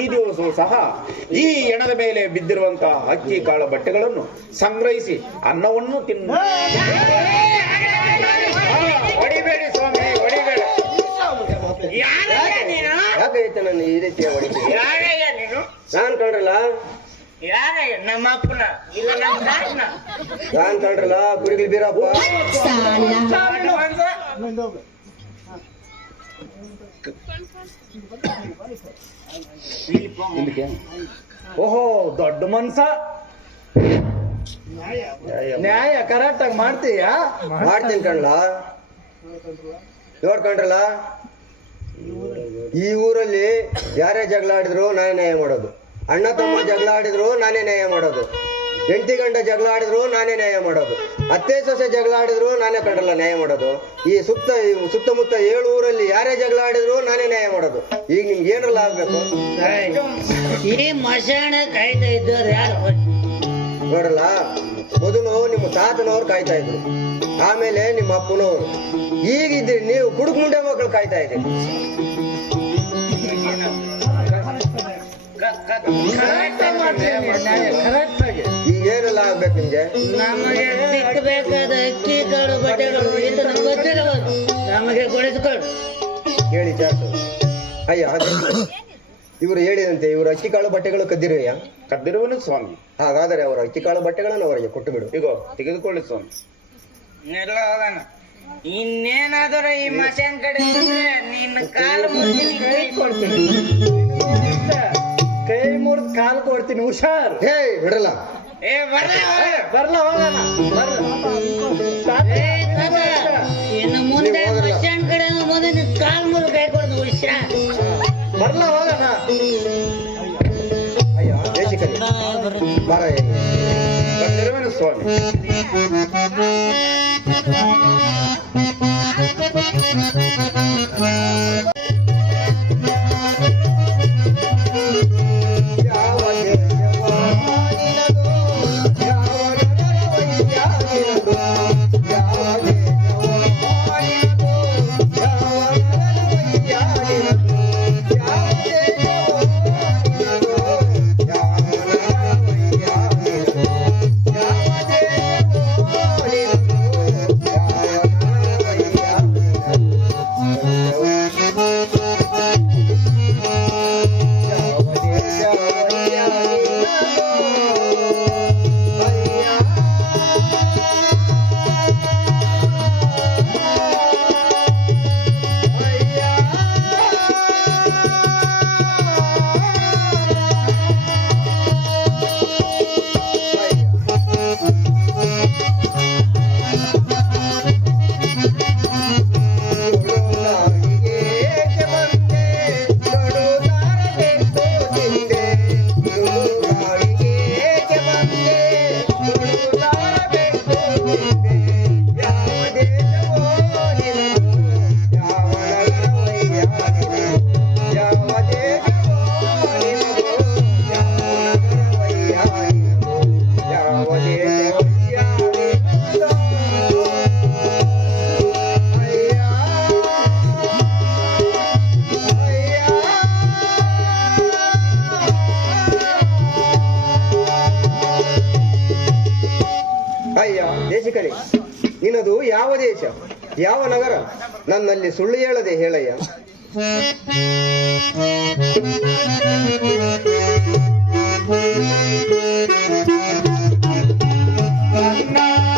ಈ ದಿವಸವೂ ಸಹ ಈ ಎಣದ ಮೇಲೆ ಬಿದ್ದಿರುವಂತಹ ಅಕ್ಕಿ ಕಾಳ ಬಟ್ಟೆಗಳನ್ನು ಸಂಗ್ರಹಿಸಿ ಅನ್ನವನ್ನು ತಿನ್ನು ಹೊಡಿಬೇಡಿ ಸ್ವಾಮಿ ಹೊಡಿಬೇಡ. ನೀನು? ಯಾಕೈತೆ ನನ್ನ ಈ ರೀತಿಯ ನೀನು? ನಾನ್ ಕಂಡ್ರಲ್ಲ ನಮ್ಮ ಅಪ್ಪನ. ಇಲ್ಲ ನಾನ್ ಕಂಡ್ರಲ್ಲ ಬೀರಪ್ಪ. ಓಹೋ, ದೊಡ್ಡ ಮನ್ಸ. ನ್ಯಾಯ ಕರೆಕ್ಟ್ ಆಗಿ ಮಾಡ್ತೀಯಾ? ಮಾಡ್ತೀನಿ ಕಣ್ಲ. ನೋಡ್ಕೊಂಡ್ರಲ್ಲ ಈ ಊರಲ್ಲಿ ಯಾರೇ ಜಗಳ ಆಡಿದ್ರು ನಾನೇ ನ್ಯಾಯ ಮಾಡೋದು. ಅಣ್ಣ ತಮ್ಮ ಜಗಳ ಆಡಿದ್ರು ನಾನೇ ನ್ಯಾಯ ಮಾಡೋದು. ಹೆಂಡತಿ ಗಂಡ ಜಗಳ ಆಡಿದ್ರು ನಾನೇ ನ್ಯಾಯ ಮಾಡೋದು. ಅತ್ತೆ ಸೊಸೆ ಜಗಳ ಆಡಿದ್ರು ನಾನೇ ಕಂಡಲ್ಲ ನ್ಯಾಯ ಮಾಡೋದು. ಈ ಸುತ್ತ ಸುತ್ತಮುತ್ತ ಏಳು ಊರಲ್ಲಿ ಯಾರೇ ಜಗಳ ಆಡಿದ್ರು ನಾನೇ ನ್ಯಾಯ ಮಾಡೋದು. ಈಗ ನಿಮ್ಗೆ ಏನ್ರಲ್ಲ ಆಗ್ಬೇಕು? ಈ ಮಶಾಣ ಕಾಯ್ತಾ ಇದ್ದವ್ರು ಯಾರು? ನೋಡಲ್ಲ ಮೊದಲು ನಿಮ್ಮ ತಾತನವ್ರು ಕಾಯ್ತಾ ಇದ್ರು. ಆಮೇಲೆ ನಿಮ್ಮ ಅಪ್ಪನವ್ರು. ಈಗಿದ್ರಿ ನೀವು ಕುಡುಕ್ ಮುಂಡೆ ಮಕ್ಕಳು ಕಾಯ್ತಾ ಇದ್ದೀರಿ. ಕರೆಕ್ಟ್ ಆಗಿ. ಏನೆಲ್ಲ ಆಗ್ಬೇಕು ನಿಮ್ಗೆ ನಮಗೆ ಸಿಕ್ಕಬೇಕಾದ ಅಕ್ಕಿ ಕಾಳು ಬಟ್ಟೆಗಳು. ಇದು ನಮ್ಗೆ ಗೊತ್ತಿರಬಹುದು ನಮಗೆ ಕೊಡಿಸ್ಕೊಡು. ಹೇಳಿ ಚಾರ್ಸು ಅಯ್ಯ ಇವರು ಹೇಳಿದಂತೆ ಇವರು ಅಕ್ಕಿ ಕಾಳು ಬಟ್ಟೆಗಳು ಕದ್ದಿರುವ ಕದ್ದಿರುವನು ಸ್ವಾಮಿ. ಹಾಗಾದರೆ ಅವರ ಅಕ್ಕಿ ಕಾಳು ಬಟ್ಟೆಗಳನ್ನು ಅವರಿಗೆ ಕೊಟ್ಟು ಬಿಡು. ಇಗೋ ತೆಗೆದುಕೊಳ್ಳಿ ಸ್ವಾಮಿ. ನೆಲ್ಲ ಹೋಗೋಣ ಇನ್ನೇನಾದರೂ ಈ ಮಶಾನ್ ಕಡೆ ನಿನ್ನ ಕಾಲು ಮುಟ್ಟಿ ನಿನ್ ಕೈ ಕೊಡ್ತೀನಿ. ಕೈ ಮುರಿದು ಕಾಲು ಕೊಡ್ತೀನಿ ಹುಷಾರ್. ಹೇ ಬಿಡಲ್ಲ ಏ ಬರ್ಲ ಬರ್ಲ ಹೋಗೋಣ ಬರ್ಲ ಏ ತಾತ, ಇನ್ನು ಮುಂದೆ ನೀವು ಹೋಗಲ್ಲ. ಮಶಾನ್ ಕಡೆ ಮುಂದೆ ನಿನ್ ಕಾಲ್ ಮುರು ಕೈ ಕೊಡ್ದು ಹುಷಾ ಬರ್ಲ ಹೋಗೋಣ ಅಯ್ಯ ದೇಶಿಕರಿ ಬಾರ ಹೇಳಿ ಬಂದಿರುವನು ಸ್ವಾಮಿ ಅಯ್ಯ ದೇಶಿಕನೇ ನಿನ್ನದು ಯಾವ ದೇಶ? ಯಾವ ನಗರ? ನನ್ನಲ್ಲಿ ಸುಳ್ಳು ಹೇಳದೆ ಹೇಳಯ್ಯ. ಬಡವ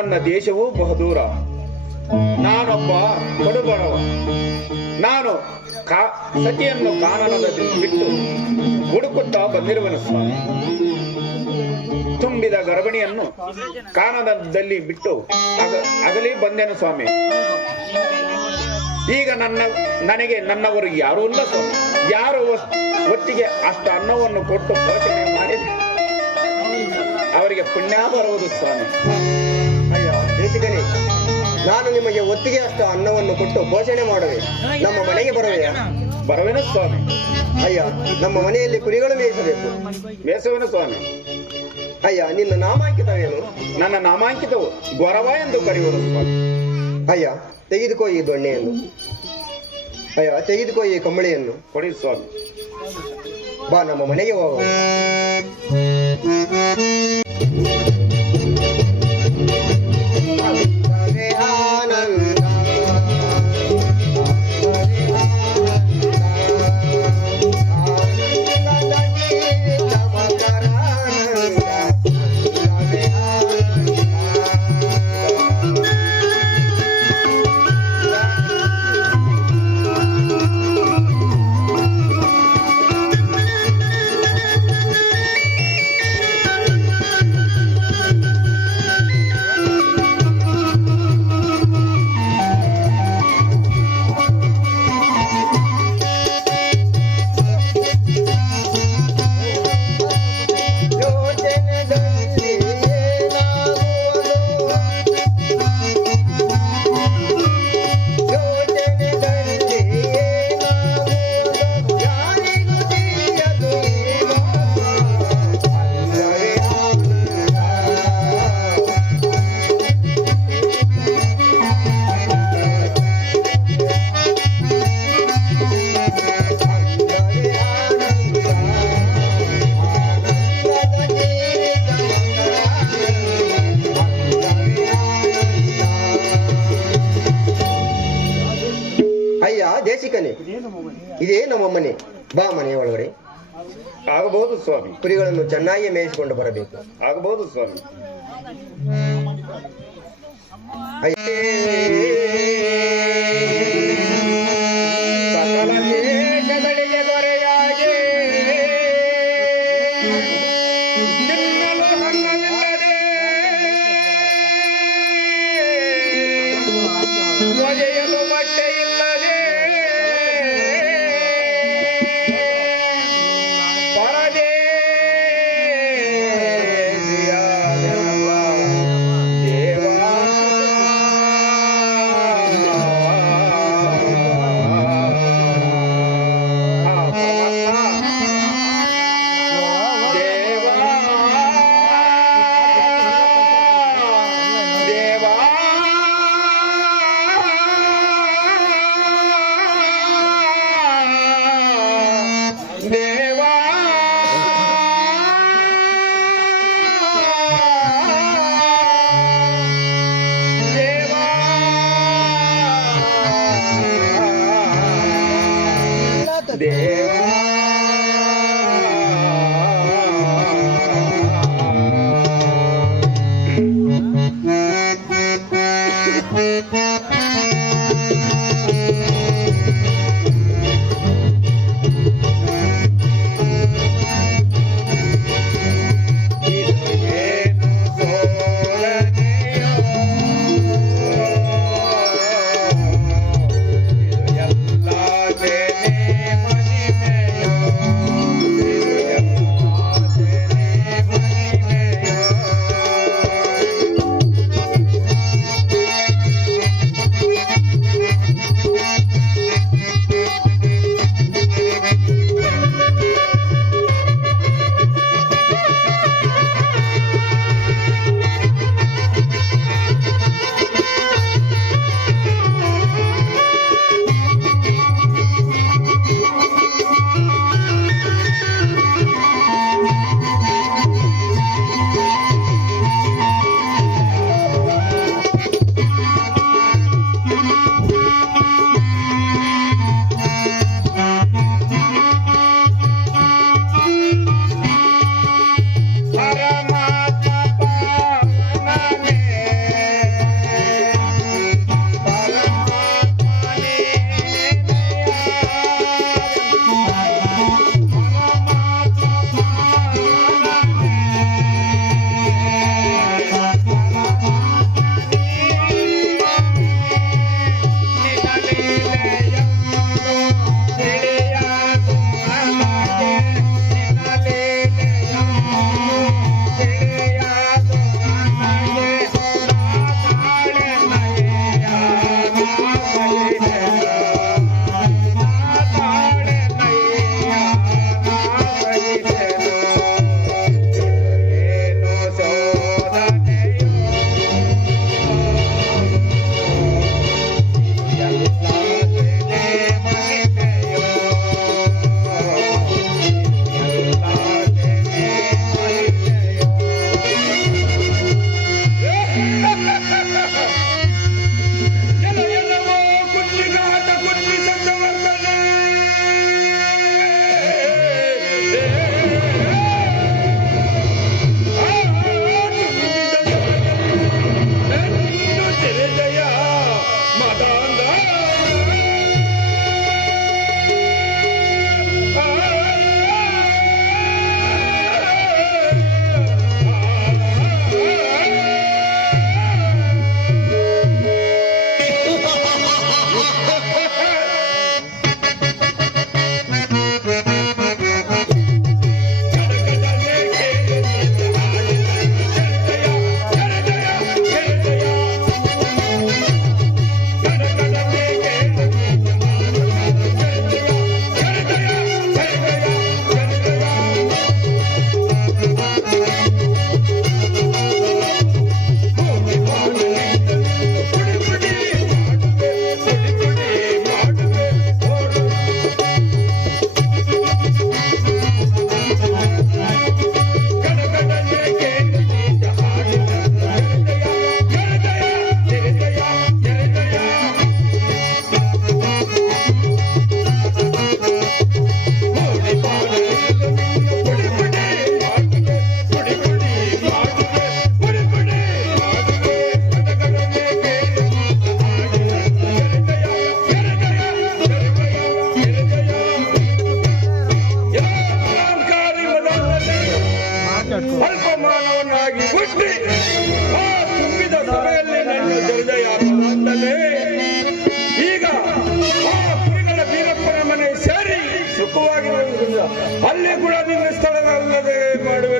ನನ್ನ ದೇಶವು ಬಹುದೂರ. ನಾನೊಬ್ಬ ಬಡುಬಡವ ನಾನು ಕಾ, ಸತಿಯನ್ನು ಕಾನನದಲ್ಲಿ ಬಿಟ್ಟು ಹುಡುಕುತ್ತಾ ಬಂದಿರುವನು ಸ್ವಾಮಿ. ತುಂಬಿದ ಗರ್ಭಿಣಿಯನ್ನು ಕಾನನದಲ್ಲಿ ಬಿಟ್ಟು ಅಗ, ಅಗಲಿ ಬಂದೆನು ಸ್ವಾಮಿ. ಈಗ ನನ್ನ, ನನಗೆ ನನ್ನವರು ಯಾರೂ ಇಲ್ಲ ಸ್ವಾಮಿ. ಯಾರು ಒಟ್ಟಿಗೆ ಅಷ್ಟು ಅನ್ನವನ್ನು ಕೊಟ್ಟು ಪೋಷಣೆ ಮಾಡಿ ಅವರಿಗೆ ಪುಣ್ಯ ಬರುವುದು ಸ್ವಾಮಿ. ನಾನು ನಿಮಗೆ ಒತ್ತಿಗೆ ಅಷ್ಟು ಅನ್ನವನ್ನು ಕೊಟ್ಟು ಪೋಷಣೆ ಮಾಡುವೆ. ನಮ್ಮ ಮನೆಗೆ ಬರುವೆಯಾ? ಬರವೇನ ಸ್ವಾಮಿ. ಅಯ್ಯ ನಮ್ಮ ಮನೆಯಲ್ಲಿ ಕುರಿಗಳು ಮೇಯಿಸಬೇಕು. ಮೇಸವೇನು ಸ್ವಾಮಿ. ಅಯ್ಯ ನಿನ್ನ ನಾಮಾಂಕಿತವೇನು? ನನ್ನ ನಾಮಾಂಕಿತವು ಗೊರವ ಎಂದು ಕರೆಯುವರು ಸ್ವಾಮಿ. ಅಯ್ಯ ತೆಗೆದುಕೋ ಈ ದೊಣ್ಣೆಯನ್ನು. ಅಯ್ಯ ತೆಗೆದುಕೋ ಈ ಕಂಬಳಿಯನ್ನು. ಕೊಡಿ ಸ್ವಾಮಿ. ಬಾ ನಮ್ಮ ಮನೆಗೆ ಹೋಗೋಣ. ಸ್ವಾಮಿ. ಕುರಿಗಳನ್ನು ಚೆನ್ನಾಗಿ ಮೇಯಿಸಿಕೊಂಡು ಬರಬೇಕು. ಆಗಬಹುದು ಸ್ವಾಮಿ. Oh, oh, oh.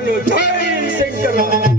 નો જય શંકર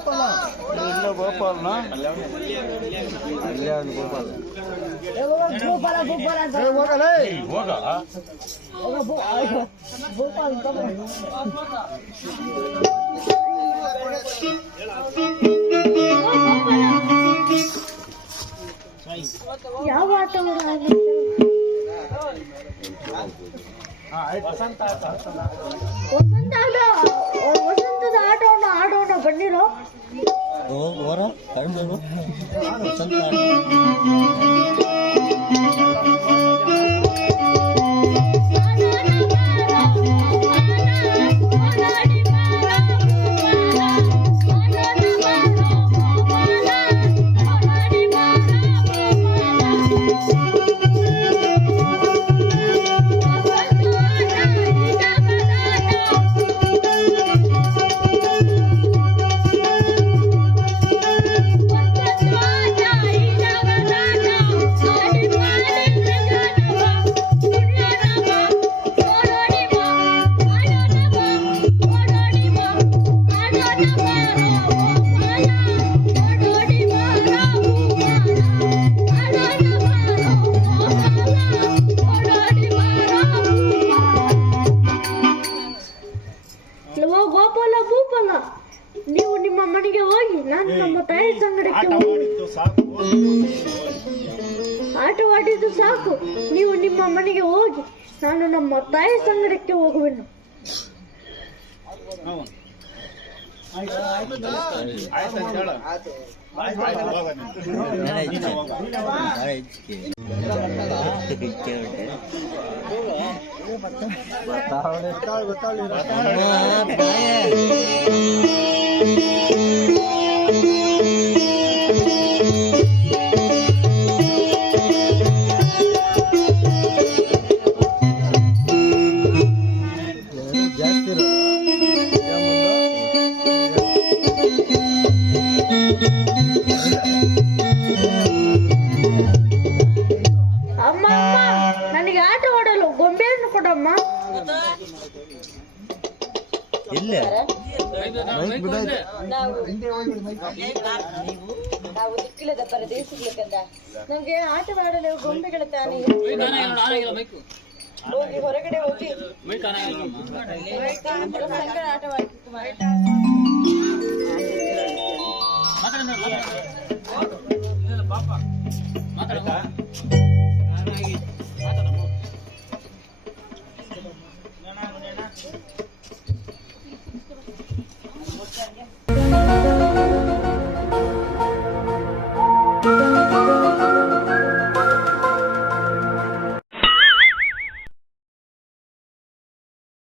ಗೋಪಾಲ ಗೋಪಾಲ ಅಂತ ಹೋಗ, ಬೋ- ಆಯ್ತು. ಗೋಪಾಲ ಅಂತ ಬನ್ನಿ. ಯಾವ ಆಟವನ್ನು ಆಡ್ಲಿಕ್ಕೆ? ವಸಂತ ಆಟ ಅಮ್ಮ ನಾವು ದಿಕ್ಕಿಲ್ಲದ ಪರದೇಶಿಗಳದ ನಮ್ಗೆ ಆಟವಾಡಲು ಗೊಂಬೆಗಳ ತಾನೇ ಹೋಗಿ ಹೊರಗಡೆ ಹೋಗಿ. ಆಟವಾಡ್ತಿತ್ತು ಪಾಪ ಮಾತಾಡ